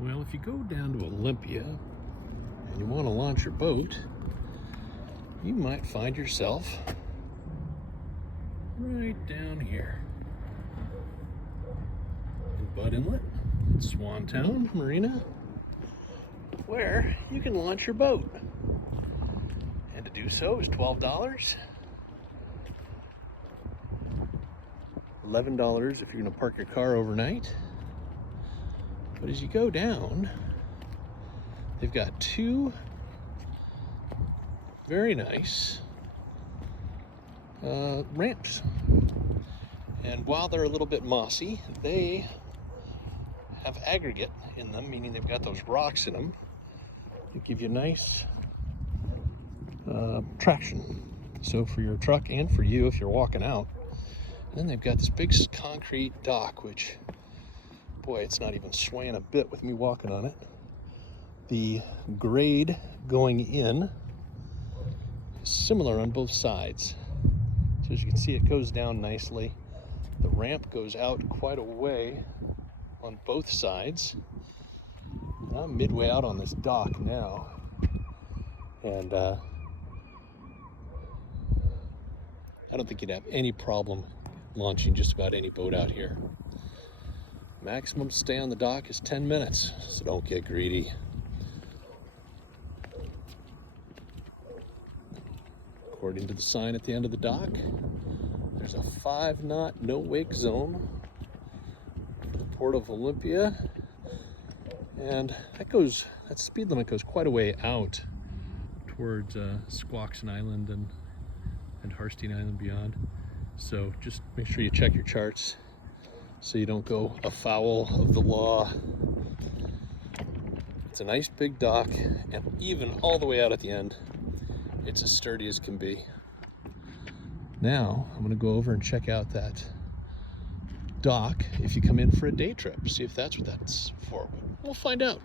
Well, if you go down to Olympia and you want to launch your boat, you might find yourself right down here in Budd Inlet, Swantown Marina, where you can launch your boat. And to do so is $12. $11 if you're going to park your car overnight. But as you go down, they've got two very nice ramps. And while they're a little bit mossy, they have aggregate in them, meaning they've got those rocks in them that give you nice traction. So for your truck and for you if you're walking out. And then they've got this big concrete dock, which, boy, it's not even swaying a bit with me walking on it. The grade going in is similar on both sides. So as you can see, it goes down nicely. The ramp goes out quite a way on both sides. And I'm midway out on this dock now. And I don't think you'd have any problem launching just about any boat out here. Maximum stay on the dock is 10 minutes, so don't get greedy. According to the sign at the end of the dock, there's a 5-knot no-wake zone for the Port of Olympia, and that speed limit goes quite a way out towards Squaxin Island and Harstein Island beyond. So just make sure you check your charts so you don't go afoul of the law. It's a nice big dock, and even all the way out at the end, it's as sturdy as can be. Now, I'm gonna go over and check out that dock if you come in for a day trip, see if that's what that's for. We'll find out.